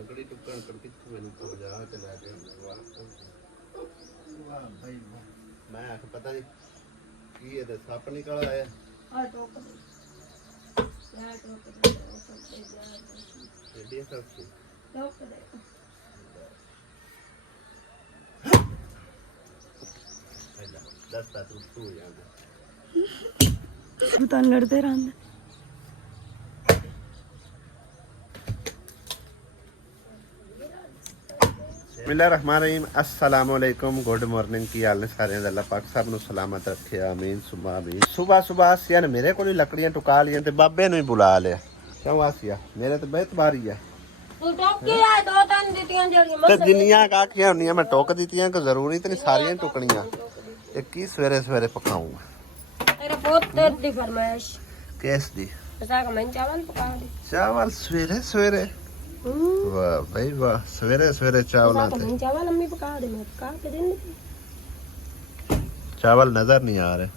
लकड़ी टुकड़ कर कितने मैंने तो बजा के लाके वाह भाई वाह मैं आके पता नहीं की ये सप निकल आया एडी सब से दस तक तू हो जाएगा सुल्तान लड़ते रहते बिस्मिल्लाहिर्रहमानिर्रहीम अस्सलाम वालेकुम गुड मॉर्निंग की हाल ने सारे अल्लाह पाक सब नु सलामत रखे आमीन सुबह आमीन सुबह सुबह आसिया ने मेरे को लकड़ियां टुका लियां ते बाबे नु ही बुला लिया क्यों आसिया मेरे तो बहुत बारी है तू टोकी आ दो तीन दितियां जड़ियां ते जिन्नियां काखियां हुंदियां मैं टोक दित्तियां कि जरूरी ते नहीं सारियां टुकणियां ते की सवेरे सवेरे पकाऊं तेरे पोते दी फरमाइश किस दी ऐसा का मैं चावल पका दे चावल सवेरे सवेरे वाह भाई वाह सवेरे सवेरे चावल आते मैं चावल अम्मी पका दे मैं पका के देंगे चावल नजर नहीं आ रहे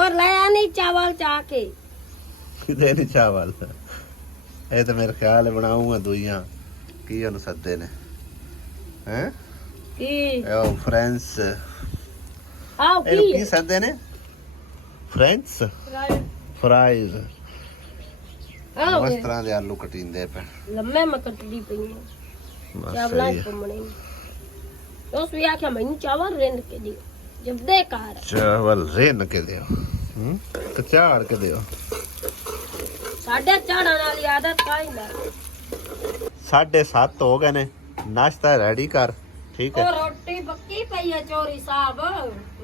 और लाया नहीं चावल चाके किधे नहीं चावल ये तो मेरे ख्याल है बनाऊंगा दुइयां की ਉਹਨੂੰ ਸੱਦੇ ਨੇ हैं की ਉਹ फ्रेंड्स आओ ਇਹਨੂੰ की ਕੀ ਸੱਦੇ ਨੇ फ्रेंड्स फ्राइज आओ ਉਸ ਤਰ੍ਹਾਂ ਦੇ ਆਲੂ ਕਟਿੰਦੇ ਪਏ लम्मे में कटड़ी पई बस चावल सही है। घुमने तो भी आख्या मैं चावल रेंद के दियो जब दे कार चावल रेन के दियो तो चाड़ के दियो साढ़े चाड़न वाली आदत काई ना 7:30 हो गए ने नाश्ता रेडी कर ठीक है और रोटी पक्की पई है चोरी साहब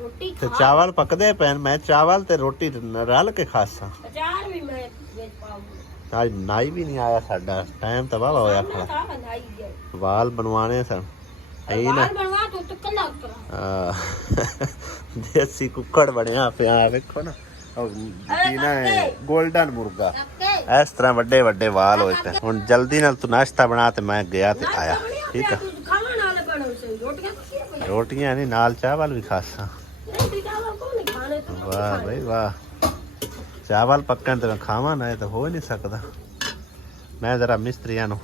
रोटी ते खा चावल पकदे पे मैं चावल ते रोटी रल के खासा अचार भी मैं बेच पाऊंगा आज नाई भी नहीं आया साडा टाइम तो वाह होया खड़ा वाल बनवाने सन यही ना बनवा तू तो कल्ला उतरा देसी कुक्कड़ बनया पिया वेखो ना की ना गोल्डन मुर्गा इस तरह ਵੱਡੇ ਵੱਡੇ ਵਾਲ ਹੋਏ ਤੇ ਹੁਣ ਜਲਦੀ ਨਾਲ ਤੂੰ ਨਾਸ਼ਤਾ ਬਣਾ ਤੇ ਮੈਂ ਗਿਆ ਤੇ ਆਇਆ ਠੀਕ ਆ खाना नाले बनो से रोटियां किए पई ਰੋਟੀਆਂ ਨਹੀਂ ਨਾਲ ਚਾਵਲ ਵੀ ਖਾਸਾ रोटी चावल कौन नहीं खाने तो ਵਾਹ ਬਈ ਵਾਹ ਚਾਵਲ ਪੱਕਣ ਤੇ ਮੈਂ ਖਾਵਾਂ ਨਾ ਇਹ ਤਾਂ ਹੋ ਨਹੀਂ ਸਕਦਾ ਮੈਂ ਜ਼ਰਾ ਮਿਸਤਰੀਆਂ ਨੂੰ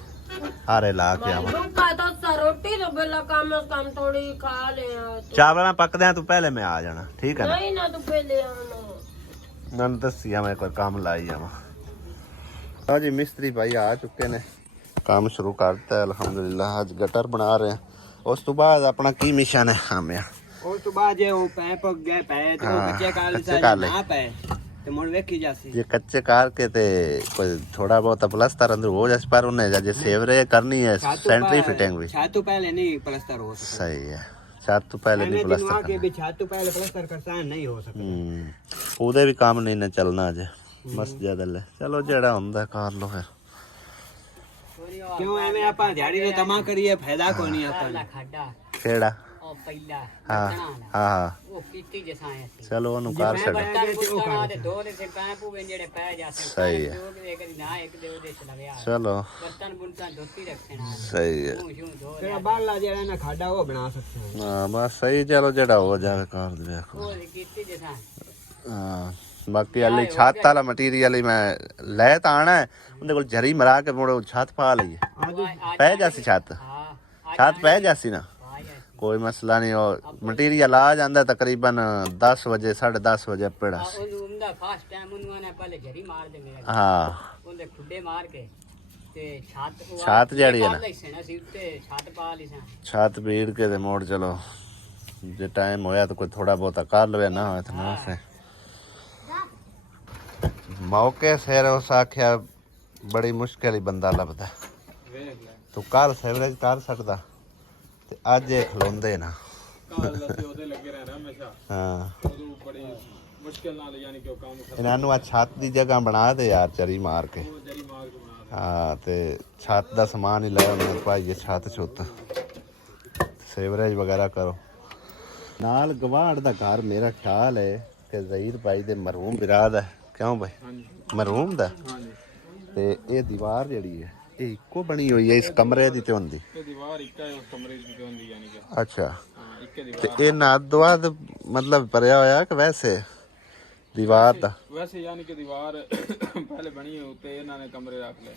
ਹਾਰੇ ਲਾ ਕੇ ਆਵਾਂ का तो रोटी तो बेला काम थोड़ी खा ले ਚਾਵਲਾਂ ਪੱਕਦਿਆਂ ਤੂੰ ਪਹਿਲੇ ਮੈਂ ਆ ਜਾਣਾ ਠੀਕ ਹੈ ਨਾ नहीं ना तू पहले आना ਮੈਨੂੰ ਦੱਸਿਆ ਮੈਂ ਕੋਈ ਕੰਮ ਲਾਈ ਜਾਵਾਂ ਹਾਂ ਜੀ ਮਿਸਤਰੀ ਭਾਈ ਆ ਚੁੱਕੇ ਨੇ ਕੰਮ ਸ਼ੁਰੂ ਕਰਤਾ ਅਲਹਮਦੁਲਿਲਾ ਅੱਜ ਗਟਰ ਬਣਾ ਰਹੇ ਹਾਂ ਉਸ ਤੋਂ ਬਾਅਦ ਆਪਣਾ ਕੀ ਮਿਸ਼ਨ ਹੈ ਆਮਿਆ ਉਸ ਤੋਂ ਬਾਅਦ ਜੇ ਉਹ ਪੈ ਪੱਕ ਗਏ ਪੈ ਤੇ ਉਹ ਕੱਚੇ ਕਾਲ ਨਾ ਪੈ ਤੇ ਮੁੜ ਵੇਖੀ ਜਾਸੀ ਜੇ ਕੱਚੇ ਕਰਕੇ ਤੇ ਕੋਈ ਥੋੜਾ ਬਹੁਤ ਪਲਸਤਰ ਅੰਦਰ ਹੋ ਜਾਸ ਪਰ ਉਹਨੇ ਜੇ ਸੇਵਰੇ ਕਰਨੀ ਹੈ ਸੈਂਟਰੀ ਫਿਟਿੰਗ ਵੀ ਛੱਤ ਤੋਂ ਪਹਿਲੇ ਨਹੀਂ ਪਲਸਤਰ ਹੋ ਸਕਦਾ ਸਹੀ ਹੈ ਛੱਤ ਤੋਂ ਪਹਿਲੇ ਨਹੀਂ ਪਲਸਤਰ ਕਿ ਵੀ ਛੱਤ ਤੋਂ ਪਹਿਲੇ ਪਲਸਤਰ ਕਰਸਾਂ ਨਹੀਂ ਹੋ ਸਕਦਾ ਉਹਦੇ ਵੀ ਕੰਮ ਨਹੀਂ ਨਾ ਚੱਲਣਾ ਅਜੇ ਮਸਜਿਦ ਲੈ ਚਲੋ ਜਿਹੜਾ ਹੁੰਦਾ ਕਰ ਲੋ ਫਿਰ ਕਿਉਂ ਐਵੇਂ ਆਪਾਂ ਦਿਹਾੜੀ ਦੇ ਤਮਾ ਕਰੀਏ ਫਾਇਦਾ ਕੋਈ ਨਹੀਂ ਆਪਾਂ ਖਾਡਾ ਕਿਹੜਾ ਉਹ ਪਹਿਲਾ ਹਾਂ ਹਾਂ ਉਹ ਕੀਤੀ ਜਸਾਂ ਅਸੀਂ ਚਲੋ ਉਹਨੂੰ ਕਰ ਛੱਡ ਬਰਤਨ ਪੁੱਤਾਂ ਦੇ ਦੋ ਦੇ ਸਿਰ ਪੈ ਪੂਵੇ ਜਿਹੜੇ ਪੈ ਜਾਸੇ ਸਹੀ ਹੈ ਦੋ ਦੇ ਕਦੀ ਨਾ ਇੱਕ ਦੇ ਉਹਦੇ ਚ ਲਗਿਆ ਚਲੋ ਬਰਤਨ ਬੁਲਤਾਂ ਧੋਤੀ ਰੱਖਣਾ ਸਹੀ ਹੈ ਤੂੰ ਸ਼ੂ ਧੋ ਤੇਰਾ ਬਾਹਲਾ ਜਿਹੜਾ ਨਾ ਖਾਡਾ ਉਹ ਬਣਾ ਸਕਦੇ ਹਾਂ ਬਸ ਸਹੀ ਚਲੋ ਜਿਹੜਾ ਹੋ ਜਾਵੇ ਕਰ ਦੇ ਵੇਖੋ ਉਹ ਕੀਤੀ ਜਸਾਂ ਹਾਂ ਬਾਕੀ ਵਾਲੀ ਛੱਤ ਵਾਲਾ ਮਟੀਰੀਅਲ ਹੀ ਮੈਂ ਲੈ ਤਾਂ ਆਣਾ ਉਹਦੇ ਕੋਲ ਜਰੀ ਮਰਾ ਕੇ ਮੁੜ ਛੱਤ ਪਾ ਲਈਏ ਪੈ ਜਾਸੀ ਛੱਤ ਹਾਂ ਛੱਤ ਪੈ ਜਾਸੀ ਨਾ ਕੋਈ ਮਸਲਾ ਨਹੀਂ ਉਹ ਮਟੀਰੀਅਲ ਆ ਜਾਂਦਾ ਤਕਰੀਬਨ 10 ਵਜੇ 10:30 ਵਜੇ ਪੜਾ ਉਹਨੂੰ ਉਹਦਾ ਫਾਸਟ ਟਾਈਮ ਉਹਨੂੰ ਨੇ ਪਹਿਲੇ ਜਰੀ ਮਾਰ ਦੇ ਮੇਰਾ ਹਾਂ ਉਹਦੇ ਖੁੱਡੇ ਮਾਰ ਕੇ ਤੇ ਛੱਤ ਜਿਹੜੀ ਹੈ ਨਾ ਲੈਣਾ ਸੀ ਉੱਤੇ ਛੱਤ ਪਾ ਲਈ ਸਾਂ ਛੱਤ ਬੀੜ ਕੇ ਤੇ ਮੋੜ ਚਲੋ ਜੇ ਟਾਈਮ ਹੋਇਆ ਤਾਂ ਕੋਈ ਥੋੜਾ ਬਹੁਤਾ ਕਰ ਲਵੇ ਨਾ ਹੋਇਆ ਤਾਂ ਨਾ ਸੇ ਮੌਕੇ ਸਿਰ ਉਸ ਆਖਿਆ ਬੜੀ ਮੁਸ਼ਕਿਲ ਹੀ ਬੰਦਾ ਲੱਭਦਾ ਤੂੰ ਕੱਲ ਸੇਵਰੇਜ ਕਰ ਸਕਦਾ ਤੇ ਅੱਜ ਇਹ ਖਲੋਂਦੇ ਨਾ ਉਹਦੇ ਲੱਗੇ ਰਹਿਣਾ ਹਮੇਸ਼ਾ ਹਾਂ ਉਦੋਂ ਬੜੀ ਮੁਸ਼ਕਿਲ ਨਾਲ ਯਾਨੀ ਕਿ ਉਹ ਕੰਮ ਇਹਨਾਂ ਨੂੰ ਆ ਛੱਤ ਦੀ ਜਗ੍ਹਾ ਬਣਾ ਦੇ ਯਾਰ ਚਰੀ ਮਾਰ ਕੇ ਜਰੀ ਮਾਰ ਕੇ ਬਣਾ ਹਾਂ ਤੇ ਛੱਤ ਦਾ ਸਮਾਨ ਹੀ ਲੈ ਆਉਂਦੇ ਭਾਈ ਇਹ ਛੱਤ ਛੁੱਤ ਸੇਵਰੇਜ ਵਗੈਰਾ ਕਰੋ ਨਾਲ ਗਵਾੜ ਦਾ ਘਰ ਮੇਰਾ ਖਿਆਲ ਹੈ ਕਿ ਜ਼ਹੀਰ ਭਾਈ ਦੇ ਮਰਹੂਮ ਬਿਰਾਦ ਹੈ ਕਿਉਂ ਭਾਈ ਮਰਹੂਮ ਦਾ ਤੇ ਇਹ ਦੀਵਾਰ ਜਿਹੜੀ ਹੈ ਇਹ ਇੱਕੋ ਬਣੀ ਹੋਈ ਹੈ ਇਸ ਕਮਰੇ ਦੀ ਤੇ ਹੁੰਦੀ? ਇਹ ਦੀਵਾਰ ਇੱਕ ਹੈ ਉਸ ਕਮਰੇ ਦੀ ਤੇ ਹੁੰਦੀ ਯਾਨੀ ਕਿ ਅੱਛਾ ਹਾਂ ਇੱਕੇ ਤੇ ਦੀਵਾਰ ਇਹ ਨਾਦਵਾਦ ਮਤਲਬ ਭਰਿਆ ਹੋਇਆ ਕਿ ਵੈਸੇ ਦੀਵਾਰ ਦਾ? ਵੈਸੇ ਯਾਨੀ ਕਿ ਦੀਵਾਰ ਪਹਿਲੇ ਬਣੀ ਹੋਈ ਉੱਤੇ ਇਹਨਾਂ ਨੇ ਕਮਰੇ ਰੱਖ ਲਏ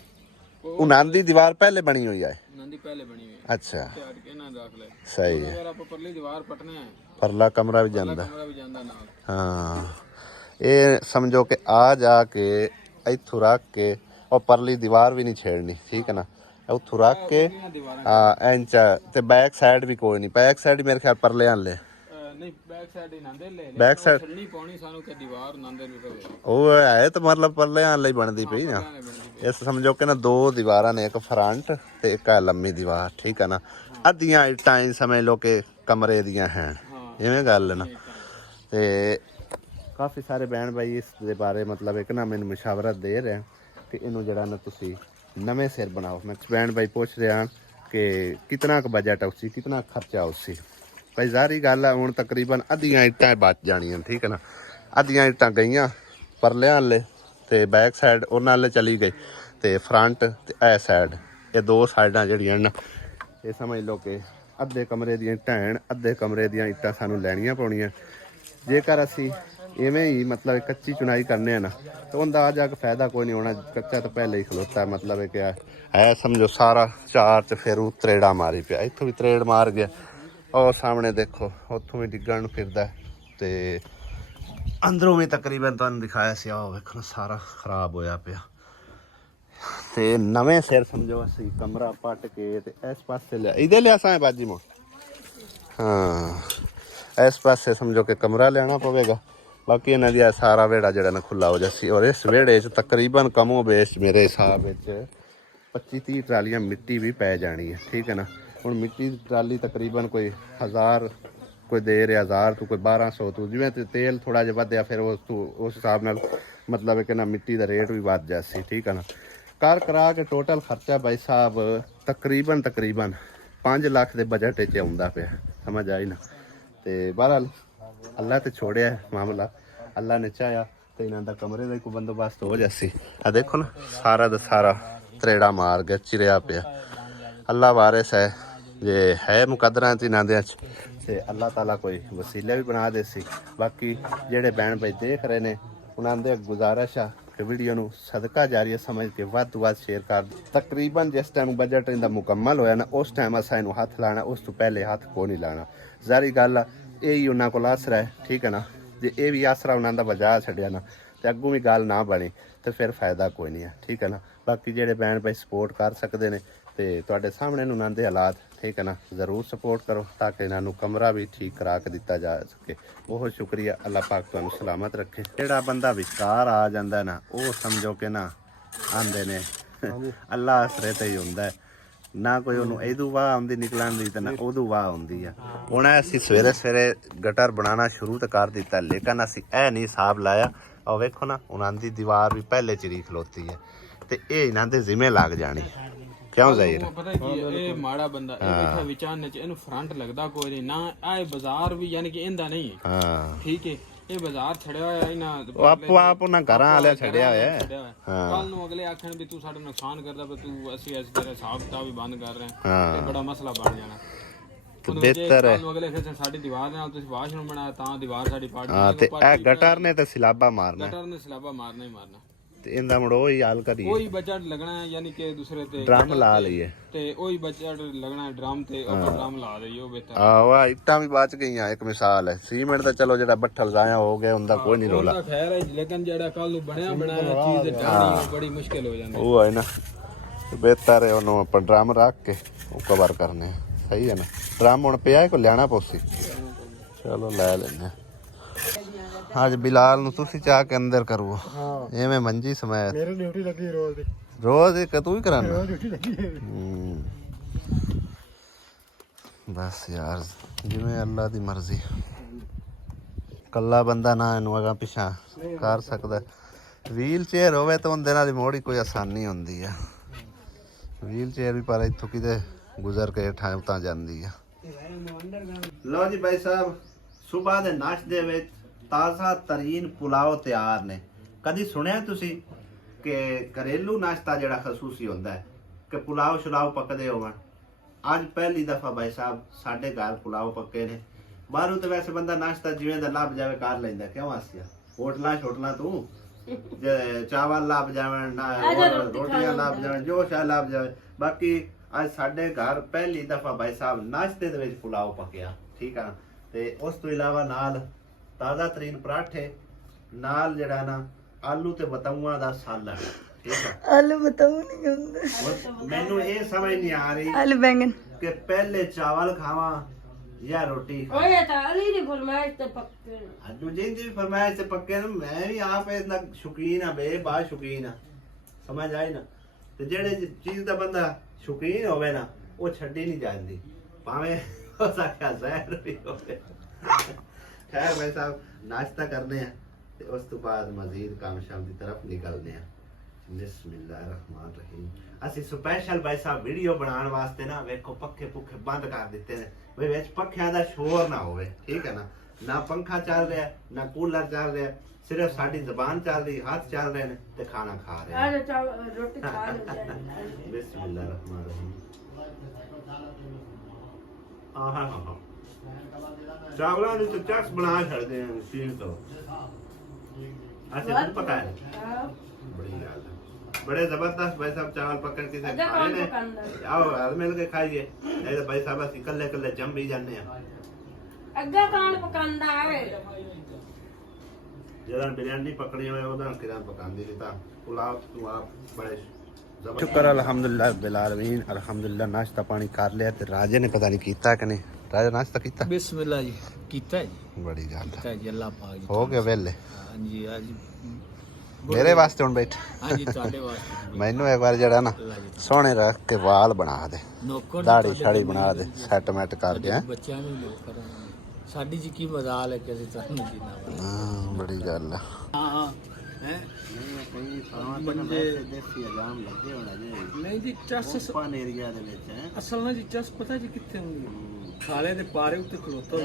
ਉਹਨਾਂ ਦੀ ਦੀਵਾਰ ਪਹਿਲੇ ਬਣੀ ਹੋਈ ਹੈ? ਉਹਨਾਂ ਦੀ ਪਹਿਲੇ ਬਣੀ ਹੋਈ ਹੈ ਅੱਛਾ ਤੇ ਅੱਜ ਇਹਨਾਂ ਨੇ ਰੱਖ ਲਏ। ਸਹੀ ਹੈ। ਅਗਰ ਆਪਾਂ ਪਰਲੀ ਦੀਵਾਰ ਪਟਨੇ ਆ ਪਰਲਾ ਕਮਰਾ ਵੀ ਜਾਂਦਾ? ਕਮਰਾ ਵੀ ਜਾਂਦਾ ਨਾਲ। ਹਾਂ ਇਹ ਸਮਝੋ ਕਿ ਆ ਜਾ ਕੇ ਇੱਥੋਂ ਰੱਖ ਕੇ ਉਹ ਪਰਲੀ ਦੀਵਾਰ ਵੀ ਨਹੀਂ ਛੇੜਨੀ, ਠੀਕ ਹੈ ਨਾ? ਉੱਥੋਂ ਰੱਖ ਕੇ ਇੰਚ ਤੇ ਬੈਕ ਸਾਈਡ ਵੀ ਕੋਈ ਨਹੀਂ, ਬੈਕ ਸਾਈਡ ਮੇਰੇ ਖਿਆਲ ਪਰਲੇ ਆਲੇ ਨਹੀਂ ਬੈਕ ਸਾਈਡ ਹੀ ਨੰਦੇ ਲੈ ਬੈਕ ਸਾਈਡ ਛੱਡਣੀ ਪਾਉਣੀ ਸਾਨੂੰ ਕਿ ਦੀਵਾਰ ਨੰਦੇ ਨੂੰ ਰਵੇ ਉਹ ਹੈ ਤਾਂ ਮਤਲਬ ਪਰਲੇ ਆਲੇ ਹੀ ਬਣਦੀ ਪਈ ਨਾ। ਇਸ ਸਮਝੋ ਕਿ ਨਾ ਦੋ ਦੀਵਾਰਾਂ ਨੇ, ਇੱਕ ਫਰੰਟ ਤੇ ਇੱਕ ਹੈ ਲੰਮੀ ਦੀਵਾਰ, ਠੀਕ ਹੈ ਨਾ? ਅੱਧੀਆਂ ਇੱਟਾਂ ਹੀ ਸਮਝ ਲਓ ਕਿ ਕਮਰੇ ਦੀਆਂ ਹੈ, ਇਵੇਂ ਗੱਲ ਹੈ ਨਾ। ਤੇ ਕਾਫੀ ਸਾਰੇ ਭੈਣ ਭਾਈ ਇਸ ਦੇ ਬਾਰੇ ਮਤਲਬ ਇੱਕ ਨਾ ਮੈਨੂੰ ਮਸ਼ਾਵਰਤ ਦੇ ਰਹੇ ਕਿ ਇਹਨੂੰ ਜਿਹੜਾ ਨਾ ਤੁਸੀਂ ਨਵੇਂ ਸਿਰ ਬਣਾਓ। ਮੈਂ ਭੈਣ ਭਾਈ ਪੁੱਛ ਰਿਹਾ ਕਿ ਕਿਤਨਾ ਕੁ ਬਜਟ ਉਸੀ, ਕਿਤਨਾ ਖਰਚਾ ਉਸੀ? ਭਾਈ ਜ਼ਾਰੀ ਗੱਲ ਹੈ ਹੁਣ ਤਕਰੀਬਨ ਅੱਧੀਆਂ ਇੱਟਾਂ ਬਚ ਜਾਣੀਆਂ, ਠੀਕ ਹੈ ਨਾ? ਅੱਧੀਆਂ ਇੱਟਾਂ ਗਈਆਂ ਪਰਲਿਆਂ ਵਾਲੇ ਤੇ ਬੈਕ ਸਾਈਡ ਉਹਨਾਂ ਵਾਲੇ ਚਲੀ ਗਈ ਤੇ ਫਰੰਟ ਤੇ ਇਹ ਸਾਈਡ, ਇਹ ਦੋ ਸਾਈਡਾਂ ਜਿਹੜੀਆਂ ਨਾ ਇਹ ਸਮਝ ਲਓ ਕਿ ਅੱਧੇ ਕਮਰੇ ਦੀਆਂ ਇੱਟਾਂ ਹਨ, ਅੱਧੇ ਕਮਰੇ ਦੀਆਂ ਇੱਟਾਂ ਸਾਨੂੰ ਲੈਣੀਆਂ ਪਾਉਣੀਆਂ। ਜੇਕਰ ਅਸੀਂ ਇਵੇਂ ਹੀ ਮਤਲਬ ਕੱਚੀ ਚੁਣਾਈ ਕਰਨੇ ਆ ਨਾ ਤਾਂ ਉਹਦਾ ਆ ਜਾ ਕੇ ਫਾਇਦਾ ਕੋਈ ਨਹੀਂ ਹੋਣਾ। ਕੱਚਾ ਤਾਂ ਪਹਿਲੇ ਹੀ ਖਲੋਤਾ, ਮਤਲਬ ਹੈ ਕਿ ਹੈ ਸਮਝੋ ਸਾਰਾ ਚਾਰ ਤੇ ਫਿਰ ਉਹ ਤਰੇੜਾ ਮਾਰੀ ਪਿਆ, ਇੱਥੋਂ ਵੀ ਤਰੇੜ ਮਾਰ ਗਿਆ, ਉਹ ਸਾਹਮਣੇ ਦੇਖੋ ਉੱਥੋਂ ਵੀ ਡਿੱਗਣ ਨੂੰ ਫਿਰਦਾ ਤੇ ਅੰਦਰੋਂ ਵੀ ਤਕਰੀਬਨ ਤੁਹਾਨੂੰ ਦਿਖਾਇਆ ਸੀ, ਆਹ ਵੇਖੋ ਸਾਰਾ ਖਰਾਬ ਹੋਇਆ ਪਿਆ। ਤੇ ਨਵੇਂ ਸਿਰ ਸਮਝੋ ਅਸੀਂ ਕਮਰਾ ਪੱਟ ਕੇ ਤੇ ਇਸ ਪਾਸੇ ਲਿਆ, ਇਹਦੇ ਲਿਆ ਸਾਂ ਬਾਜੀ ਮੋ, ਹਾਂ ਇਸ ਪਾਸੇ ਸਮਝੋ ਕਿ ਕਮਰਾ ਲੈਣਾ ਪਵੇਗਾ। ਬਾਕੀ ਇਹਨਾਂ ਦੀ ਸਾਰਾ ਵਿਹੜਾ ਜਿਹੜਾ ਨਾ ਖੁੱਲਾ ਹੋ ਜਾਸੀ। ਔਰ ਇਸ ਵਿਹੜੇ 'ਚ ਤਕਰੀਬਨ ਕਮੋ ਬੇਸ ਮੇਰੇ ਹਿਸਾਬ ਵਿੱਚ 25-30 ਟਰਾਲੀਆਂ ਮਿੱਟੀ ਵੀ ਪੈ ਜਾਣੀ ਹੈ, ਠੀਕ ਹੈ ਨਾ? ਹੁਣ ਮਿੱਟੀ ਦੀ ਟਰਾਲੀ ਤਕਰੀਬਨ ਕੋਈ 1000 ਕੋਈ ਦੇ ਰਿਹਾ, 1000 ਤੋਂ ਕੋਈ 1200 ਤੋਂ, ਜਿਵੇਂ ਤੇ ਤੇਲ ਥੋੜਾ ਜਿਹਾ ਵਧਿਆ ਫਿਰ ਉਸ ਹਿਸਾਬ ਨਾਲ ਮਤਲਬ ਹੈ ਕਿ ਨਾ ਮਿੱਟੀ ਦਾ ਰੇਟ ਵੀ ਵੱਧ ਜਾਸੀ, ਠੀਕ ਹੈ ਨਾ? ਕਰ ਕਰਾ ਕੇ ਟੋਟਲ ਖਰਚਾ ਭਾਈ ਸਾਹਿਬ ਤਕਰੀਬਨ 5 ਲੱਖ ਦੇ ਬਜਟ 'ਚ ਆਉਂਦਾ ਪਿਆ, ਸਮਝ ਆਈ ਨਾ? ਤੇ ਬਹਰਹਾਲ ਅੱਲਾ ਤੇ ਛੋੜਿਆ ਮਾਮਲਾ, ਅੱਲਾ ਨੇ ਚਾਹਿਆ ਤੇ ਇਹਨਾਂ ਦਾ ਕਮਰੇ ਦਾ ਕੋਈ ਬੰਦੋਬਸਤ ਹੋ ਜਾਸੀ। ਆ ਦੇਖੋ ਨਾ ਸਾਰਾ ਦਾ ਸਾਰਾ ਤਰੇੜਾ ਮਾਰ ਗਿਆ, ਚਿਰਿਆ ਪਿਆ। ਅੱਲਾ ਵਾਰਿਸ ਹੈ, ਜੇ ਹੈ ਮੁਕੱਦਰਾਂ 'ਚ ਇਹਨਾਂ ਦੇ ਤੇ ਅੱਲਾ ਤਾਲਾ ਕੋਈ ਵਸੀਲਾ ਵੀ ਬਣਾ ਦੇ ਸੀ। ਬਾਕੀ ਜਿਹੜੇ ਭੈਣ ਭਾਈ ਦੇਖ ਰਹੇ ਨੇ ਉਹਨਾਂ ਦੇ ਗੁਜ਼ਾਰਿਸ਼ ਆ ਕਿ ਵੀਡੀਓ ਨੂੰ ਸਦਕਾ ਜਾਰੀਆ ਸਮਝ ਕੇ ਵੱਧ ਤੋਂ ਵੱਧ ਸ਼ੇਅਰ ਕਰ ਦਿਓ। ਤਕਰੀਬਨ ਜਿਸ ਟਾਈਮ ਬਜਟ ਇਹਦਾ ਮੁਕੰਮਲ ਹੋਇਆ ਨਾ ਉਸ ਟਾਈਮ ਅਸਾਂ ਇਹਨੂੰ ਹੱਥ ਲਾਣਾ, ਉਸ ਤੋਂ ਪਹਿਲੇ ਹੱਥ ਕੋਈ ਨਹੀਂ ਲਾਣਾ। ਜ਼ਾਰੀ ਗੱਲ ਆ ਇਹ ਹੀ ਉਹਨਾਂ ਕੋਲ ਆਸਰਾ ਹੈ, ਠੀਕ ਹੈ ਨਾ? ਜੇ ਇਹ ਵੀ ਆਸਰਾ ਉਹਨਾਂ ਦਾ ਵਜਾ ਛੱਡਿਆ ਨਾ ਤੇ ਅੱਗੋਂ ਵੀ ਗੱਲ ਨਾ ਬਣੀ ਤੇ ਫਿਰ ਫਾਇਦਾ ਕੋਈ ਨਹੀਂ ਹੈ, ਠੀਕ ਹੈ ਨਾ? ਬਾਕੀ ਜਿਹੜੇ ਭੈਣ ਭਾਈ ਸਪੋਰਟ ਕਰ ਸਕਦੇ ਨੇ ਤੇ ਤੁਹਾਡੇ ਸਾਹਮਣੇ ਨੂੰ ਉਹਨਾਂ ਦੇ ਹਾਲਾਤ, ਠੀਕ ਹੈ ਨਾ? ਜ਼ਰੂਰ ਸਪੋਰਟ ਕਰੋ ਤਾਂ ਕਿ ਇਹਨਾਂ ਨੂੰ ਕਮਰਾ ਵੀ ਠੀਕ ਕਰਾ ਕੇ ਦਿੱਤਾ ਜਾ ਸਕੇ। ਬਹੁਤ ਸ਼ੁਕਰੀਆ, ਅੱਲਾ ਪਾਕ ਤੁਹਾਨੂੰ ਸਲਾਮਤ ਰੱਖੇ। ਜਿਹੜਾ ਬੰਦਾ ਵਿਚਕਾਰ ਆ ਜਾਂਦਾ ਨਾ ਉਹ ਸਮਝੋ ਕਿ ਨਾ ਆਂਦੇ ਨੇ ਅੱਲਾ ਆਸਰੇ ਤੇ ਹੀ ਹੁੰਦਾ ਹੈ, ਨਾ ਕੋਈ ਉਹਨੂੰ ਇਹਦੂ ਵਾਹ ਆਉਂਦੀ ਨਿਕਲਣ ਦੀ ਤੇ ਨਾ ਉਦੋਂ ਵਾਹ ਆਉਂਦੀ ਆ। ਹੁਣ ਅਸੀਂ ਸਵੇਰੇ ਸਵੇਰੇ ਗਟਰ ਬਣਾਉਣਾ ਸ਼ੁਰੂ ਤਾਂ ਕਰ ਦਿੱਤਾ, ਲੇਕਿਨ ਅਸੀਂ ਇਹ ਨਹੀਂ ਹਿਸਾਬ ਲਾਇਆ। ਉਹ ਵੇਖੋ ਨਾ ਉਹਨਾਂ ਦੀ ਦੀਵਾਰ ਵੀ ਪਹਿਲੇ ਚਿਰੀ ਖਲੋਤੀ ਹੈ ਤੇ ਇਹ ਇਹਨਾਂ ਦੇ ਜ਼ਿੰਮੇ ਲੱਗ ਜਾਣੀ। ਕਿਉਂ ਜ਼ਾਹਿਰ ਪਤਾ ਕੀ ਇਹ ਮਾੜਾ ਬੰਦਾ ਇਹ ਬੈਠਾ ਵਿਚਾਰਨੇ ਚ, ਇਹਨੂੰ ਫਰੰਟ ਲੱਗਦਾ ਕੋਈ ਨਹੀਂ ਨਾ। ਇਹ ਬਾਜ਼ਾਰ ਵੀ ਯਾਨੀ ਕਿ ਇਹਦਾ ਨਹੀਂ, ਹਾਂ ਠੀਕ ਹੈ? ਇਹ ਬਾਜ਼ਾਰ ਛੜਿਆ ਹੋਇਆ ਇਹਨਾਂ ਉਹ ਆਪੋ ਆਪ ਉਹਨਾਂ ਘਰਾਂ ਵਾਲਿਆਂ ਛੱਡਿਆ ਹੋਇਆ। ਕੱਲ ਨੂੰ ਅਗਲੇ ਆਖਣ ਵੀ ਤੂੰ ਸਾਡਾ ਨੁਕਸਾਨ ਕਰਦਾ ਪਰ ਤੂੰ ਅਸੀਂ ਇਸ ਤਰ੍ਹਾਂ ਹਿਸਾਬ ਕਿਤਾਬ ਵੀ ਬੰਦ ਕਰ ਰਹੇ ਹਾਂ ਹਾਂ, ਇਹ ਬੜਾ ਮਸਲਾ ਬਣ ਜਾਣਾ। ਤੇ ਬਿਹਤਰ ਹੈ ਅਗਲੇ ਫਿਰ ਸਾਡੀ ਦੀਵਾਰ ਨਾਲ ਤੁਸੀਂ ਵਾਸ਼ਰੂਮ ਬਣਾਇਆ ਤਾਂ ਦੀਵਾਰ ਸਾਡੀ ਪਾੜ ਹਾਂ ਤੇ ਇਹ ਗਟਰ ਨੇ ਤੇ ਸਿਲਾਬਾ ਮਾਰਨਾ, ਗਟਰ ਨੇ ਸਲਾਬਾ ਮਾਰਨਾ ਹੀ ਮਾਰਨਾ ਤੇ ਇਹਦਾ ਮੁੜ ਉਹੀ ਹਾਲ ਕਰੀਏ, ਉਹੀ ਬਜਟ ਲੱਗਣਾ ਹੈ ਯਾਨੀ ਕਿ ਦੂਸਰੇ ਤੇ ਡਰਮ ਲਾ ਲਈਏ ਤੇ ਉਹੀ ਬਜਟ ਲੱਗਣਾ ਹੈ ਡਰਮ ਤੇ ਉਹ ਡਰਮ ਲਾ ਦਈਏ, ਉਹ ਬਿਹਤਰ। ਆਹ ਇੱਟਾਂ ਵੀ ਬਚ ਗਈਆਂ, ਇੱਕ ਮਿਸਾਲ ਹੈ। ਸੀਮੈਂਟ ਤਾਂ ਚਲੋ ਜਿਹੜਾ ਬੱਠਲ ਜ਼ਾਇਆ ਹੋ ਗਿਆ ਹੁੰਦਾ ਕੋਈ ਨਹੀਂ ਰੋਲਾ, ਉਹਦਾ ਖੈਰ ਹੈ, ਲੇਕਿਨ ਜਿਹੜਾ ਕੱਲ ਨੂੰ ਬਣਿਆ ਬਣਾਇਆ ਚੀਜ਼ ਢਾਣੀ ਉਹ ਬੜੀ ਮੁਸ਼ਕਿਲ ਹੋ ਜਾਂਦੀ ਉਹ ਹੈ ਨਾ। ਬਿਹਤਰ ਹੈ ਉਹਨੂੰ ਆਪਾਂ ਡਰਮ ਰੱਖ ਕੇ ਉਹ ਕਵਰ ਕਰਨੇ ਆ, ਸਹੀ ਹੈ ਨਾ? ਡਰਮ ਹੁਣ ਪਿਆ ਕੋ ਲਿਆਣਾ ਪਊਸੀ, ਚਲੋ ਲੈ ਲੈਨੇ। ਅੱਜ ਬਿਲਾਲ ਨੂੰ ਤੁਸੀਂ ਚਾਹ ਕੇ ਅੰਦਰ ਕਰੋ, ਐਵੇਂ ਮੰਜੀ ਸਮੈਤ ਮੇਰੀ ਡਿਊਟੀ ਲੱਗੀ ਰੋਜ਼ ਦੀ, ਰੋਜ਼ ਇੱਕ ਤੂੰ ਹੀ ਕਰਾਨਾ। ਡਿਊਟੀ ਲੱਗੀ ਹੈ। ਬਸ ਯਾਰ ਜਿਵੇਂ ਅੱਲਾ ਦੀ ਮਰਜ਼ੀ, ਕੱਲਾ ਬੰਦਾ ਨਾ ਇਹਨੂੰ ਅਗਾ ਪਿਛਾ ਕਰ ਸਕਦਾ। ਵੀਲ ਚੇਅਰ ਹੋਵੇ ਤਾਂ ਉਹਦੇ ਨਾਲ ਮੋੜੀ ਕੋਈ ਆਸਾਨੀ ਹੁੰਦੀ ਆ। ਵੀਲ ਚੇਅਰ ਵੀ ਪਰ ਇੱਥੋਂ ਕਿਤੇ ਗੁਜ਼ਰ ਕੇ ਠਾਂ ਤਾਂ ਜਾਂਦੀ ਆ। ਲਓ ਜੀ ਭਾਈ ਸਾਹਿਬ, ਸਵੇਰ ਦੇ ਨਾਸ਼ਤੇ ਵਿੱਚ ਤਾਜ਼ਾ ਤਰੀਨ ਪੁਲਾਓ ਤਿਆਰ ਨੇ। ਕਦੀ ਸੁਣਿਆ ਤੁਸੀਂ ਕਿ ਘਰੇਲੂ ਨਾਸ਼ਤਾ ਜਿਹੜਾ ਖਸੂਸੀ ਹੁੰਦਾ ਹੈ, ਕਿ ਪੁਲਾਓ ਸ਼ੁਲਾਓ ਪੱਕਦੇ ਹੋਵਣ। ਅੱਜ ਪਹਿਲੀ ਦਫਾ ਭਾਈ ਸਾਹਿਬ ਸਾਡੇ ਘਰ ਪੁਲਾਓ ਪੱਕੇ ਨੇ। ਬਾਹਰੋਂ ਤੇ ਵੈਸੇ ਬੰਦਾ ਨਾਸ਼ਤਾ ਜਿਵੇਂ ਦਾ ਲੱਭ ਜਾਵੇ ਕਰ ਲੈਂਦਾ, ਕਿਉਂ ਆਸਿਆ ਹੋਟਲਾਂ ਤੂੰ ਜੇ ਚਾਵਲ ਲੱਭ ਜਾਵਣ ਨਾ ਰੋਟੀਆਂ ਲੱਭ ਜਾਵਣ ਜੋ ਸ਼ਾਇ ਲੱਭ ਜਾਵੇ। ਬਾਕੀ ਅੱਜ ਸਾਡੇ ਘਰ ਪਹਿਲੀ ਦਫਾ ਭਾਈ ਸਾਹਿਬ ਨਾਸ਼ਤੇ ਦੇ ਵਿੱਚ ਪੁਲਾਓ ਪੱਕਿਆ, ਠੀਕ ਆ। ਤੇ ਉਸ ਤੋਂ ਇਲਾਵਾ ਨਾਲ ਤਾਜ਼ਾ ਤਰੀਨ ਪਰਾਠੇ, ਨਾਲ ਜਿਹੜਾ ਨਾ ਆਲੂ ਤੇ ਬਤਾਊਆਂ ਦਾ ਸਾਲਨ, ਠੀਕ ਆ। आलू बताओ नहीं होंगे ਮੈਨੂੰ ਇਹ ਸਮਝ ਨਹੀਂ ਆ ਰਹੀ आलू बैंगन ਕਿ ਪਹਿਲੇ ਚਾਵਲ ਖਾਵਾਂ ਜਾਂ ਰੋਟੀ ਖਾਵਾਂ। ओए तो अली ने फरमाइश तो पक्के ਅੱਜ ਨੂੰ ਜਿੰਦੀ ਵੀ ਫਰਮਾਇਸ਼ ਤੇ ਪੱਕੇ ਨੂੰ ਮੈਂ ਵੀ ਆਪ ਇਹਦਾ ਸ਼ੌਕੀਨ ਆ, ਬੇਬਾਦ ਸ਼ੌਕੀਨ ਆ, ਸਮਝ ਆਈ ਨਾ। ਤੇ ਜਿਹੜੇ ਚੀਜ਼ ਦਾ ਬੰਦਾ ਸ਼ੌਕੀਨ ਹੋਵੇ ਨਾ ਉਹ ਛੱਡੀ ਨਹੀਂ ਜਾਂਦੀ, ਭਾਵੇਂ ਹੋ ਸਕਦਾ ਜ਼ਹਿਰ ਵੀ ਹੋਵੇ। ਖੈਰ ਭਾਈ ਸਾਹਿਬ ਨਾਸ਼ਤਾ ਕਰਦੇ ਆ ਤੇ ਉਸ ਤੋਂ ਬਾਅਦ ਮਜ਼ੀਦ ਕੰਮ ਸ਼ਾਮ ਦੀ ਤਰਫ ਨਿਕਲਦੇ ਆ। ਬਿਸਮਿਲ੍ਲਾਹਿਰਰਹਿਮਾਨਿਰਰਹੀਮ। ਅਸੀਂ ਸਪੈਸ਼ਲ ਭਾਈ ਸਾਹਿਬ ਵੀਡੀਓ ਬਣਾਉਣ ਵਾਸਤੇ ਨਾ ਵੇਖੋ ਪੱਖੇ ਪੁੱਖੇ ਬੰਦ ਕਰ ਦਿੱਤੇ ਨੇ ਵੀ ਵਿੱਚ ਪੱਖਿਆਂ ਦਾ ਸ਼ੋਰ ਨਾ ਹੋਵੇ, ਠੀਕ ਹੈ ਨਾ। ਨਾ ਪੰਖਾ ਚੱਲ ਰਿਹਾ ਨਾ ਕੂਲਰ ਚੱਲ ਰਿਹਾ, ਸਿਰਫ ਸਾਡੀ ਜ਼ਬਾਨ ਚੱਲ ਰਹੀ, ਹੱਥ ਚੱਲ ਰਹੇ ਨੇ ਤੇ ਖਾਣਾ ਖਾ ਰਹੇ आज रोटी खा लो ਨੇ। ਬਿਸਮਿਲ੍ਲਾਹਿਰਰਹਿਮਾਨਿਰਰਹੀਮ। ਆਹਾ ਚਾਵਲਾਂ ਦੇ ਚੱਕਸ ਬਣਾ ਛੱਡਦੇ ਆ ਮਸ਼ੀਨ ਤੋਂ। ਅਸੀਂ ਖੁਦ ਪਕਾਏ ਬੜੀ ਗੱਲ ਹੈ। ਬੜੇ ਜ਼ਬਰਦਸਤ ਭਾਈ ਸਾਹਿਬ ਚਾਵਲ ਪਕੜ ਕੇ ਖਾਣੇ ਨੇ। ਆਓ ਹਲ ਮਿਲ ਕੇ ਖਾਈਏ, ਨਹੀਂ ਤਾਂ ਭਾਈ ਸਾਹਿਬ ਅਸੀਂ ਇਕੱਲੇ ਇਕੱਲੇ ਜੰਮ ਵੀ ਜਾਂਦੇ ਆ। अग्गा कौन पकांदा है ਜਦੋਂ ਬਿਰਿਆਨੀ ਪਕੜੀ ਹੋਵੇ ਉਹਦਾ ਕਿਦਾਂ ਪਕਾਉਂਦੀ ਨਹੀਂ ਤਾਂ ਪੁਲਾਵ ਤੋਂ ਆਪ ਬੜੇ ਸ਼ੁਕਰ ਅਲਹਮਦੁਲਿल्लाह ਬਿਲ ਆਲਮੀਨ। ਅਲਹਮਦੁਲਿल्लाह ਨਾਸ਼ਤਾ ਪਾਣੀ ਕਰ ਲਿਆ ਤੇ ਰਾਜੇ ਨੇ ਪਤਾ ਨਹੀਂ ਕੀਤਾ ਕਿ ਨਹੀਂ। ਰਾਜਾ ਨਾਸ਼ਤਾ ਕੀਤਾ? ਬਿਸਮਿਲ੍ਲਾ ਜੀ ਕੀਤਾ ਹੈ ਜੀ। ਬੜੀ ਗੱਲ ਕੀਤਾ ਹੈ ਜੀ, ਅੱਲਾਹ ਪਾਕ ਜੀ। ਹੋ ਗਏ ਵੇਲੇ? ਹਾਂਜੀ ਅੱਜ ਮੇਰੇ ਵਾਸਤੇ ਹੁਣ ਬੈਠ। ਹਾਂਜੀ ਤੁਹਾਡੇ ਵਾਸਤੇ ਮੈਨੂੰ ਇੱਕ ਵਾਰ ਜਿਹੜਾ ਨਾ ਸੋਹਣੇ ਰੱਖ ਕੇ ਵਾਲ ਬਣਾ ਦੇ, ਨੌਕਰ ਦਾੜੀ ਛਾੜੀ ਬਣਾ ਦੇ, ਸੈਟਮੈਂਟ ਕਰਕੇ ਹੈਂ। ਬੱਚਿਆਂ ਨੂੰ ਨੌਕਰ ਸਾਡੀ ਜੀ ਕੀ ਮਜ਼ਾਲ ਹੈ ਕਿ ਅਸੀਂ ਤੁਹਾਨੂੰ ਜੀ ਨਾ। ਹਾਂ ਬੜੀ ਗੱਲ ਆ। ਹਾਂ ਹੈ ਬੰਦੇ ਦੇਸੀ ਅਜਾਮ ਲੱਗੇ ਹੋਣਾ ਜੀ ਨਹੀਂ ਜੀ ਚਸ ਪਾਨ ਏਰੀਆ ਦੇ ਵਿੱਚ ਹੈ। ਅਸਲ ਨਾਲ ਜੀ ਚਸ ਪਤਾ ਜੀ ਕਿੱਥੇ ਹੁੰਦੀ? ਖਾਲੇ ਦੇ ਪਾਰੇ ਉੱਤੇ ਖਲੋਤਾ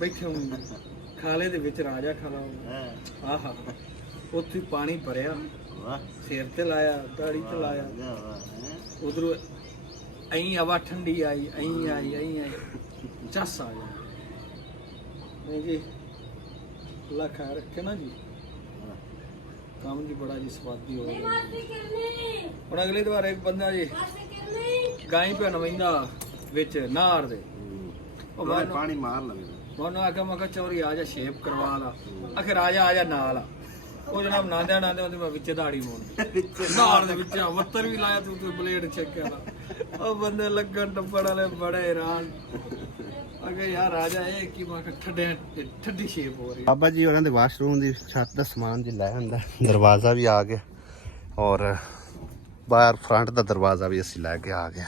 ਬੈਠੇ ਹੁੰਦੇ, ਖਾਲੇ ਦੇ ਵਿੱਚ ਰਾਜਾ ਖੜਾ ਹੁੰਦਾ। ਆਹਾ ਉੱਥੇ ਪਾਣੀ ਭਰਿਆ, ਸਿਰ ਤੇ ਲਾਇਆ, ਦਾੜੀ ਤੇ ਲਾਇਆ, ਉਧਰੋਂ ਐਂ ਹਵਾ ਠੰਡੀ ਆਈ, ਐਂ ਆਈ ਚਸ ਆ ਗਿਆ। ਨਹੀਂ ਜੀ ਅੱਲਾ ਖੈਰ ਰੱਖੇ ਨਾ ਜੀ, ਕੰਮ ਜੀ ਬੜਾ ਜੀ ਸਵਾਦੀ ਹੋ ਗਿਆ। ਹੁਣ ਅਗਲੀ ਵਾਰ ਇੱਕ ਬੰਦਾ ਜੀ ਗਾਈ ਪਿਆ ਨਵੈਂਦਾ ਵਿੱਚ ਨਾਰ ਦੇ, ਉਹ ਪਾਣੀ ਮਾਰ ਲਵੇ। ਉਹਨੂੰ ਆਖਿਆ ਮੈਂ ਕਿਹਾ ਚੋਰੀ ਆ ਜਾ ਸ਼ੇਪ ਕਰਵਾ ਲਾ। ਆਖਿਰ ਰਾਜਾ ਆ ਜਾ ਨਾਲ। ਉਹ ਜਨਾਬ ਨਾਂਦਿਆਂ ਉਹਦੇ ਮੈਂ ਵਿੱਚ ਦਾੜੀ ਮੋੜ ਨਾਰ ਦੇ ਵਿੱਚ ਵੱਤਰ ਵੀ ਲਾਇਆ, ਤੂੰ ਬਲੇਡ ਚੱਕਿਆ। ਉਹ ਬੰਦੇ ਲੱਗਣ ਟੱਪੜ ਵਾਲੇ ਬੜੇ ਹੈਰਾਨ। ਅਗੇ ਯਾਰ ਰਾਜਾ ਇਹ ਕੀ ਮੈਂ ਠੱਡੀ ਸ਼ੇਪ ਹੋ ਰਹੀ। ਬਾਬਾ ਜੀ ਉਹਨਾਂ ਦੇ ਵਾਸ਼ਰੂਮ ਦੀ ਛੱਤ ਦਾ ਸਮਾਨ ਜੀ ਲੈ ਆਂਦਾ, ਦਰਵਾਜ਼ਾ ਵੀ ਆ ਗਿਆ ਔਰ ਬਾਹਰ ਫਰੰਟ ਦਾ ਦਰਵਾਜ਼ਾ ਵੀ ਅਸੀਂ ਲੈ ਕੇ ਆ ਗਏ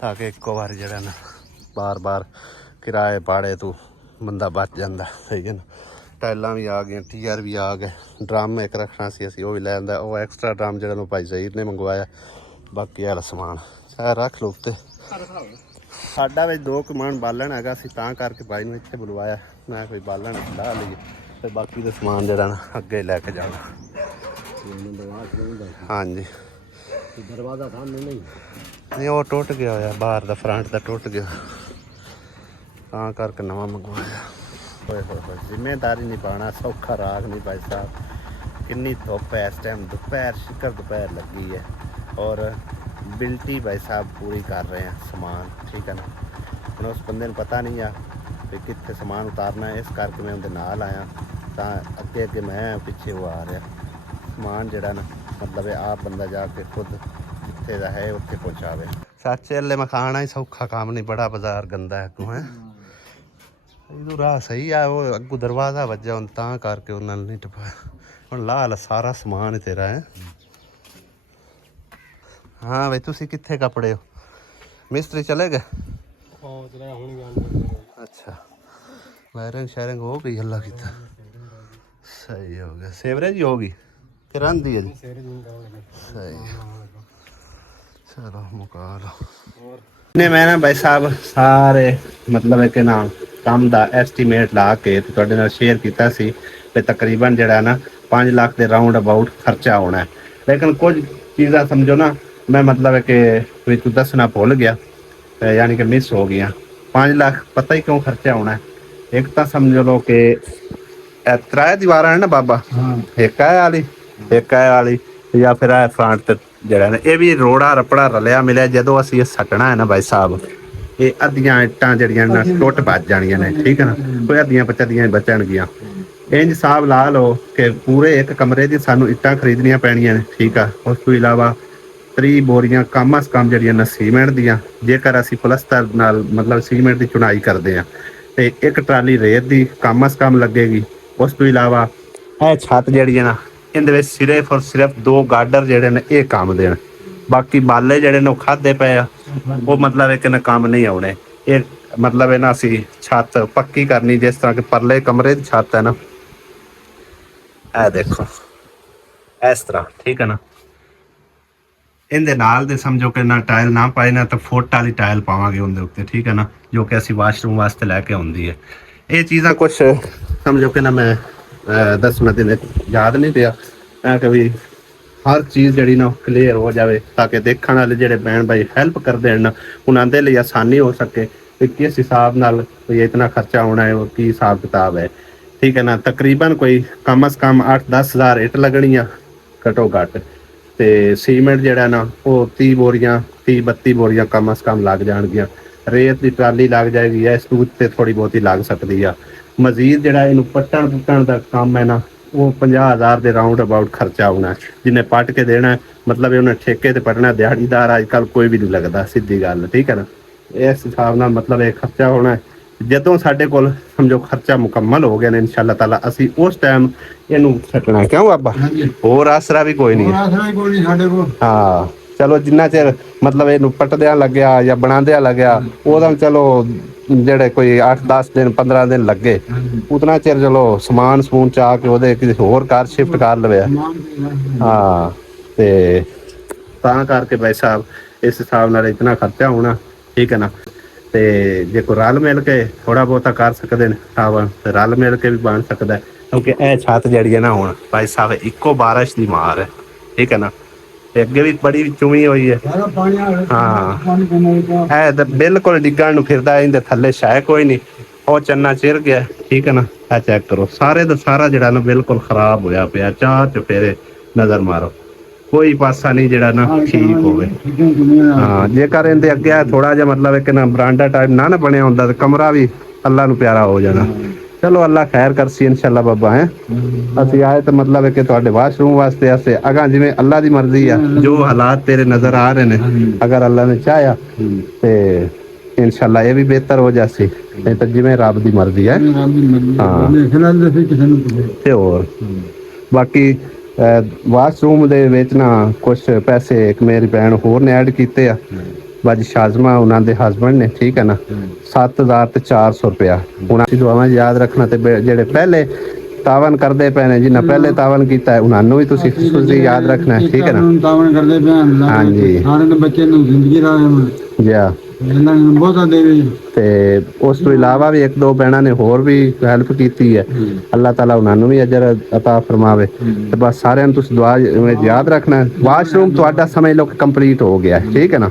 ਤਾਂ ਕਿ ਇੱਕੋ ਵਾਰ ਜਿਹੜਾ ਨਾ ਬਾਰ-ਬਾਰ ਕਿਰਾਏ ਭਾੜੇ ਤੋਂ ਬੰਦਾ ਬਚ ਜਾਂਦਾ, ਸਹੀ ਹੈ ਨਾ। ਟਾਈਲਾਂ ਵੀ ਆ ਗਈਆਂ, ਟੀਅਰ ਵੀ ਆ ਗਏ, ਡਰਮ ਇੱਕ ਰੱਖਣਾ ਸੀ ਅਸੀਂ ਉਹ ਵੀ ਲੈ ਆਂਦਾ। ਉਹ ਐਕਸਟਰਾ ਡਰਮ ਜਿਹੜਾ ਨੂੰ ਭਾਈ ਜ਼ਹੀਰ ਨੇ ਮੰਗਵਾਇਆ। ਬਾਕੀ ਵਾਲਾ ਸਮਾਨ ਸਾਰਾ ਰੱਖ ਲਓ ਉੱਤੇ। ਸਾਡਾ ਵਿੱਚ 2 ਕਮਾਨ ਬਾਲਣ ਹੈਗਾ, ਅਸੀਂ ਤਾਂ ਕਰਕੇ ਭਾਈ ਨੂੰ ਇੱਥੇ ਬੁਲਵਾਇਆ। ਮੈਂ ਕੋਈ ਬਾਲਣ ਲਾ ਲਈਏ ਤੇ ਬਾਕੀ ਦਾ ਸਮਾਨ ਜਿਹੜਾ ਨਾ ਅੱਗੇ ਲੈ ਕੇ ਜਾਣਾ। ਹਾਂਜੀ ਦਰਵਾਜ਼ਾ ਸਾਹਮਣੇ ਨਹੀਂ ਉਹ ਟੁੱਟ ਗਿਆ ਹੋਇਆ, ਬਾਹਰ ਦਾ ਫਰੰਟ ਦਾ ਟੁੱਟ ਗਿਆ, ਤਾਂ ਕਰਕੇ ਨਵਾਂ ਮੰਗਵਾਇਆ। ਹੋਏ ਹੋਏ ਹੋਏ ਜ਼ਿੰਮੇਦਾਰੀ ਨਹੀਂ ਪਾਉਣਾ ਸੌਖਾ ਰਾਗ ਨਹੀਂ ਭਾਈ ਸਾਹਿਬ। ਕਿੰਨੀ ਧੁੱਪ ਹੈ ਇਸ ਟਾਈਮ, ਦੁਪਹਿਰ ਸ਼ਿਕਰ ਦੁਪਹਿਰ ਲੱਗੀ ਹੈ ਔਰ ਬਿਲਟੀ ਭਾਈ ਸਾਹਿਬ ਪੂਰੀ ਕਰ ਰਹੇ ਆ ਸਮਾਨ, ਠੀਕ ਹੈ ਨਾ। ਹੁਣ ਉਸ ਬੰਦੇ ਨੂੰ ਪਤਾ ਨਹੀਂ ਆ ਵੀ ਕਿੱਥੇ ਸਮਾਨ ਉਤਾਰਨਾ ਹੈ, ਇਸ ਕਰਕੇ ਮੈਂ ਉਹਦੇ ਨਾਲ ਆਇਆ। ਤਾਂ ਅੱਗੇ ਅੱਗੇ ਮੈਂ ਪਿੱਛੇ ਉਹ ਆ ਰਿਹਾ ਸਮਾਨ ਜਿਹੜਾ ਨਾ, ਮਤਲਬ ਆਪ ਬੰਦਾ ਜਾ ਕੇ ਖੁਦ ਜਿੱਥੇ ਦਾ ਹੈ ਉੱਥੇ ਪਹੁੰਚਾਵੇ। ਚਾਚੇ ਅੱਲੇ ਮਖਾਣਾ ਹੀ ਸੌਖਾ ਕੰਮ ਨਹੀਂ, ਬੜਾ ਬਾਜ਼ਾਰ ਗੰਦਾ ਹੈ ਅੱਗੋਂ ਹੈ। ਇਹਨੂੰ ਰਾਹ ਸਹੀ ਆ, ਉਹ ਅੱਗੋਂ ਦਰਵਾਜ਼ਾ ਵੱਜਾ ਹੁਣ ਤਾਂ ਕਰਕੇ ਉਹਨਾਂ ਨੇ ਨਹੀਂ ਟਪਾਇਆ। ਹੁਣ ਲਾ ਸਾਰਾ ਸਮਾਨ ਹੀ ਤੇਰਾ ਹੈ। ਹਾਂ ਬਈ ਤੁਸੀਂ ਕਿੱਥੇ ਕੱਪੜੇ ਹੋ? ਮਿਸਤਰੀ ਚਲੇ ਗਏ? ਅੱਛਾ ਵਾਇਰਿੰਗ ਸ਼ਾਇਰਿੰਗ ਹੋ ਗਈ, ਅੱਲਾ ਕੀਤਾ ਸਹੀ ਹੋ ਗਿਆ। ਸੇਵਰੇਜ ਹੀ ਹੋ ਗਈ ਕਿ ਰੰਦੀ ਹੈ ਜੀ? ਸਹੀ ਚਲੋ ਮੁਕਾ ਲਓ। ਨੇ ਮੈਂ ਨਾ ਭਾਈ ਸਾਹਿਬ ਸਾਰੇ ਮਤਲਬ ਕਿ ਨਾ ਕੰਮ ਦਾ ਐਸਟੀਮੇਟ ਲਾ ਕੇ ਤੁਹਾਡੇ ਨਾਲ ਸ਼ੇਅਰ ਕੀਤਾ ਸੀ ਤੇ ਤਕਰੀਬਨ ਜਿਹੜਾ ਨਾ 5 ਲੱਖ ਦੇ ਰਾਉਂਡ ਅਬਾਊਟ ਖਰਚਾ ਹੋਣਾ ਹੈ। ਲੇਕਿਨ ਕੁਝ ਚੀਜ਼ਾਂ ਸਮਝੋ ਨਾ ਮੈਂ ਮਤਲਬ ਹੈ ਕਿ ਵੀ ਤੂੰ ਦੱਸਣਾ ਭੁੱਲ ਗਿਆ, ਯਾਨੀ ਕਿ ਮਿਸ ਹੋ ਗਿਆ। 5 ਲੱਖ ਪਤਾ ਹੀ ਕਿਉਂ ਖਰਚਾ ਹੋਣਾ। ਇੱਕ ਤਾਂ ਸਮਝ ਲਓ ਕਿ ਇਹ 3 ਦੀਵਾਰਾਂ ਹਨ ਨਾ ਬਾਬਾ, ਇੱਕ ਹੈ ਵਾਲੀ, ਇੱਕ ਹੈ ਵਾਲੀ, ਜਾਂ ਫਿਰ ਇਹ ਫਰੰਟ ਤੇ ਜਿਹੜਾ ਨੇ ਇਹ ਵੀ ਰੋੜਾ ਰੱਪੜਾ ਰਲਿਆ ਮਿਲਿਆ। ਜਦੋਂ ਅਸੀਂ ਇਹ ਸੱਟਣਾ ਹੈ ਨਾ ਭਾਈ ਸਾਹਿਬ, ਇਹ ਅੱਧੀਆਂ ਇੱਟਾਂ ਜਿਹੜੀਆਂ ਨਾ ਟੁੱਟ ਭੱਜ ਜਾਣੀਆਂ ਨੇ, ਠੀਕ ਹੈ ਨਾ, ਕੋਈ ਅੱਧੀਆਂ ਪਚਦੀਆਂ ਬਚਣਗੀਆਂ। ਇੰਜ ਹਿਸਾਬ ਲਾ ਲਓ ਕਿ ਪੂਰੇ ਇੱਕ ਕਮਰੇ ਦੀ ਸਾਨੂੰ ਇੱਟਾਂ ਖਰੀਦਣੀਆਂ ਪੈਣੀਆਂ ਨੇ, ਠੀਕ ਆ। ਉਸ ਤੋਂ ਇਲਾਵਾ 30 ਬੋਰੀਆਂ ਕਮ ਅਸ ਕਮ ਜਿਹੜੀਆਂ ਨਾ ਸੀਮੈਂਟ ਦੀਆਂ, ਜੇਕਰ ਅਸੀਂ ਪਲਸਤਰ ਨਾਲ ਮਤਲਬ ਸੀਮੈਂਟ ਦੀ ਚੁਣਾਈ ਕਰਦੇ ਹਾਂ, ਤੇ ਇੱਕ ਟਰਾਲੀ ਰੇਤ ਦੀ ਕਮ ਅਸ ਕਮ ਲੱਗੇਗੀ। ਉਸ ਤੋਂ ਇਲਾਵਾ ਇਹ ਛੱਤ ਜਿਹੜੀ ਹੈ ਨਾ, ਇਹਦੇ ਵਿੱਚ ਸਿਰਫ ਔਰ ਸਿਰਫ 2 ਗਾਡਰ ਜਿਹੜੇ ਨੇ ਇਹ ਕੰਮ ਦੇਣ, ਬਾਕੀ ਬਾਲੇ ਜਿਹੜੇ ਨੇ ਉਹ ਖਾਦੇ ਪਏ ਆ, ਉਹ ਮਤਲਬ ਇੱਕ ਨਾ ਕੰਮ ਨਹੀਂ ਆਉਣੇ। ਇਹ ਮਤਲਬ ਹੈ ਨਾ ਅਸੀਂ ਛੱਤ ਪੱਕੀ ਕਰਨੀ, ਜਿਸ ਤਰ੍ਹਾਂ ਕਿ ਪਰਲੇ ਕਮਰੇ ਦੀ ਛੱਤ ਹੈ ਨਾ, ਇਹ ਦੇਖੋ ਇਸ ਤਰ੍ਹਾਂ, ਠੀਕ ਹੈ ਨਾ। ਇਹਦੇ ਨਾਲ ਦੇ ਸਮਝੋ ਕਿ ਨਾ ਟਾਇਲ ਨਾ ਪਾਏ ਨਾ ਤਾਂ ਫੁੱਟ ਵਾਲੀ ਟਾਇਲ ਪਾਵਾਂਗੇ ਉਹਦੇ ਉੱਤੇ, ਠੀਕ ਹੈ ਨਾ, ਜੋ ਕਿ ਅਸੀਂ ਵਾਸ਼ਰੂਮ ਵਾਸਤੇ ਲੈ ਕੇ ਆਉਂਦੀ ਹੈ। ਇਹ ਚੀਜ਼ਾਂ ਕੁਛ ਸਮਝੋ ਕਿ ਨਾ ਮੈਂ 10 ਮਿੰਟ ਦੇ ਯਾਦ ਨਹੀਂ ਪਿਆ ਕਿ ਵੀ ਹਰ ਚੀਜ਼ ਜਿਹੜੀ ਨਾ ਕਲੀਅਰ ਹੋ ਜਾਵੇ, ਤਾਂ ਕਿ ਦੇਖਣ ਵਾਲੇ ਜਿਹੜੇ ਭੈਣ ਭਾਈ ਹੈਲਪ ਕਰਦੇ ਹਨ ਉਹਨਾਂ ਦੇ ਲਈ ਆਸਾਨੀ ਹੋ ਸਕੇ ਕਿ ਕਿਸ ਹਿਸਾਬ ਨਾਲ ਕੋਈ ਇਤਨਾ ਖਰਚਾ ਹੋਣਾ ਹੈ, ਉਹ ਕੀ ਹਿਸਾਬ ਕਿਤਾਬ ਹੈ, ਠੀਕ ਹੈ ਨਾ। ਤਕਰੀਬਨ ਕੋਈ ਕਮ ਅਸ ਕਮ 8-10 ਹਜ਼ਾਰ ਇੱਟ ਲੱਗਣੀਆਂ ਘੱਟੋ ਘੱਟ, ਤੇ ਸੀਮੈਂਟ ਜਿਹੜਾ ਨਾ ਉਹ 30 ਬੋਰੀਆਂ 30-32 ਬੋਰੀਆਂ ਕਮ ਅਸ ਕਮ ਲੱਗ ਜਾਣਗੀਆਂ। ਰੇਤ ਦੀ ਟਰਾਲੀ ਲੱਗ ਜਾਏਗੀ, ਇਸ ਤੋਂ ਉੱਤੇ ਥੋੜੀ ਬਹੁਤੀ ਲੱਗ ਸਕਦੀ ਆ। ਮਜ਼ੀਦ ਜਿਹੜਾ ਇਹਨੂੰ ਪੱਟਣ ਪੁੱਟਣ ਦਾ ਕੰਮ ਹੈ ਨਾ, ਉਹ 50,000 ਦੇ ਰਾਉਂਡ ਅਬਾਊਟ ਖਰਚਾ ਹੋਣਾ, ਜਿਹਨੇ ਪੱਟ ਕੇ ਦੇਣਾ, ਮਤਲਬ ਉਹਨੇ ਠੇਕੇ ਤੇ ਪੱਟਣਾ। ਦਿਹਾੜੀਦਾਰ ਅੱਜ ਕੱਲ੍ਹ ਕੋਈ ਵੀ ਨਹੀਂ ਲੱਗਦਾ, ਸਿੱਧੀ ਗੱਲ, ਠੀਕ ਹੈ ਨਾ। ਇਸ ਹਿਸਾਬ ਨਾਲ ਮਤਲਬ ਇਹ ਖਰਚਾ ਹੋਣਾ। ਜਦੋਂ ਸਾਡੇ ਕੋਲ ਸਮਝੋ ਖਰਚਾ ਮੁਕੰਮਲ ਹੋ ਗਿਆ ਨੇ ਇਨਸ਼ਾਅੱਲਾ ਤਾਲਾ, ਅਸੀਂ ਉਸ ਟਾਈਮ ਇਹਨੂੰ ਛੱਡਣਾ। ਕਿਉਂ ਬਾਬਾ? ਹੋਰ ਆਸਰਾ ਵੀ ਕੋਈ ਨਹੀਂ ਸਾਡੇ ਕੋਲ। ਹਾਂ ਚਲੋ, ਜਿੰਨਾ ਚਿਰ ਮਤਲਬ ਇਹਨੂੰ ਪੱਟਦਿਆਂ ਲੱਗਿਆ ਜਾਂ ਬਣਾਉਂਦਿਆਂ ਲੱਗਿਆ, ਉਹਦਾ ਚਲੋ ਜਿਹੜੇ ਕੋਈ 8-10 ਦਿਨ 15 ਦਿਨ ਲੱਗੇ, ਉਤਨਾ ਚਿਰ ਚਲੋ ਸਮਾਨ ਸਮੂਨ ਚਾ ਕੇ ਉਹਦੇ ਕਿਸੇ ਹੋਰ ਘਰ ਸ਼ਿਫਟ ਕਰ ਲਵੇ। ਹਾਂ, ਤੇ ਤਾਂ ਕਰਕੇ ਭਾਈ ਸਾਹਿਬ ਇਸ ਹਿਸਾਬ ਨਾਲ ਇਤਨਾ ਖਰਚਾ ਹੋਣਾ, ਠੀਕ ਹੈ ਨਾ। ਤੇ ਜੇ ਕੋਈ ਰਲ ਮਿਲ ਕੇ ਥੋੜਾ ਬਹੁਤਾ ਕਰ ਸਕਦੇ ਨੇ ਤਾਂ ਰਲ ਮਿਲ ਕੇ ਵੀ ਬਣ ਸਕਦਾ, ਕਿਉਂਕਿ ਇਹ ਛੱਤ ਜਿਹੜੀ ਹੈ ਨਾ ਹੁਣ ਭਾਈ ਸਾਹਿਬ ਇੱਕੋ ਬਾਰਿਸ਼ ਦੀ ਮਾਰ ਹੈ, ਠੀਕ ਹੈ ਨਾ। ਤੇ ਅੱਗੇ ਵੀ ਬੜੀ ਚੁਵੀ ਹੋਈ ਹੈ। ਹਾਂ, ਇਹ ਤਾਂ ਬਿਲਕੁਲ ਡਿੱਗਣ ਨੂੰ ਫਿਰਦਾ, ਇਹਦੇ ਥੱਲੇ ਸ਼ਾਇਦ ਕੋਈ ਨਹੀਂ, ਉਹ ਚੰਨਾ ਚਿਰ ਗਿਆ, ਠੀਕ ਹੈ ਨਾ। ਇਹ ਚੈੱਕ ਕਰੋ, ਸਾਰੇ ਦਾ ਸਾਰਾ ਜਿਹੜਾ ਨਾ ਬਿਲਕੁਲ ਖਰਾਬ ਹੋਇਆ ਪਿਆ। ਚਾਰ ਚੁਫੇਰੇ ਨਜ਼ਰ ਮਾਰੋ, ਕੋਈ ਪਾਸਾ ਨਹੀਂ ਜਿਹੜਾ ਨਾ ਠੀਕ ਹੋਵੇ। ਹਾਂ, ਜੇਕਰ ਇਹਦੇ ਅੱਗੇ ਥੋੜਾ ਜਿਹਾ ਮਤਲਬ ਇੱਕ ਨਾ ਬਰਾਂਡਾ ਟਾਈਪ ਨਾ ਬਣਿਆ ਹੁੰਦਾ ਤਾਂ ਕਮਰਾ ਵੀ ਅੱਲਾ ਨੂੰ ਪਿਆਰਾ ਹੋ ਜਾਣਾ। ਚਲੋ ਅੱਲਾ ਖੈਰ ਕਰਸੀ ਇਨਸ਼ਾਅੱਲਾ ਬਾਬਾ। ਹੈ ਅਸੀਂ ਆਏ ਤਾਂ ਮਤਲਬ ਹੈ ਕਿ ਤੁਹਾਡੇ ਵਾਸ਼ਰੂਮ ਵਾਸਤੇ ਅਸੀਂ ਅਗਾਂ ਜਿਵੇਂ ਅੱਲਾ ਦੀ ਮਰਜ਼ੀ ਆ, ਜੋ ਹਾਲਾਤ ਤੇਰੇ ਨਜ਼ਰ ਆ ਰਹੇ ਨੇ, ਅਗਰ ਅੱਲਾ ਨੇ ਚਾਹਿਆ ਤੇ ਇਨਸ਼ਾਅੱਲਾ ਇਹ ਵੀ ਬਿਹਤਰ ਹੋ ਜਾਸੀ, ਨਹੀਂ ਤਾਂ ਜਿਵੇਂ ਰੱਬ ਦੀ ਮਰਜ਼ੀ ਹੈ। ਹਾਂ, ਤੇ ਹੋਰ ਬਾਕੀ ਵਾਸ਼ਰੂਮ ਦੇ ਵਿੱਚ ਨਾ ਕੁਛ ਪੈਸੇ ਇੱਕ ਮੇਰੀ ਭੈਣ ਹੋਰ ਨੇ ਐਡ ਕੀਤੇ ਆ, ਬਾਜੀ ਸ਼ਾਜ਼ਮਾ ਉਹਨਾਂ ਦੇ ਹਸਬੈਂਡ ਨੇ, ਠੀਕ ਹੈ ਨਾ। 7,000 ਤੇ 400 ਰੁਪਇਆ। ਹੁਣ ਅਸੀਂ ਦੁਆਵਾਂ ਯਾਦ ਰੱਖਣਾ, ਤੇ ਜਿਹੜੇ ਪਹਿਲੇ ਤਾਵਨ ਕਰਦੇ ਪਏ ਨੇ, ਜਿਨ੍ਹਾਂ ਪਹਿਲੇ ਤਾਵਨ ਕੀਤਾ ਹੈ ਉਹਨਾਂ ਨੂੰ ਵੀ ਤੁਸੀਂ ਯਾਦ ਰੱਖਣਾ, ਠੀਕ ਹੈ ਨਾ। ਤਾਵਨ ਕਰਦੇ ਪਏ, ਹਾਂਜੀ, ਸਾਰੇ ਬੱਚੇ ਨੂੰ ਜ਼ਿੰਦਗੀ ਦਾ ਜੀ ਇਹਨਾਂ ਨੂੰ ਬਹੁਤਾ ਦੇਵੇ। ਤੇ ਉਸ ਤੋਂ ਇਲਾਵਾ ਵੀ 1-2 ਭੈਣਾਂ ਨੇ ਹੋਰ ਵੀ ਹੈਲਪ ਕੀਤੀ ਹੈ, ਅੱਲਾਹ ਤਾਲਾ ਉਹਨਾਂ ਨੂੰ ਵੀ ਅਜਰ ਅਤਾ ਫਰਮਾਵੇ। ਤੇ ਬਸ ਸਾਰਿਆਂ ਨੂੰ ਤੁਸੀਂ ਦੁਆ ਯਾਦ ਰੱਖਣਾ। ਵਾਸ਼ਰੂਮ ਤੁਹਾਡਾ ਸਮਝ ਲਓ ਕਿ ਕੰਪਲੀਟ ਹੋ ਗਿਆ, ਠੀਕ ਹੈ ਨਾ।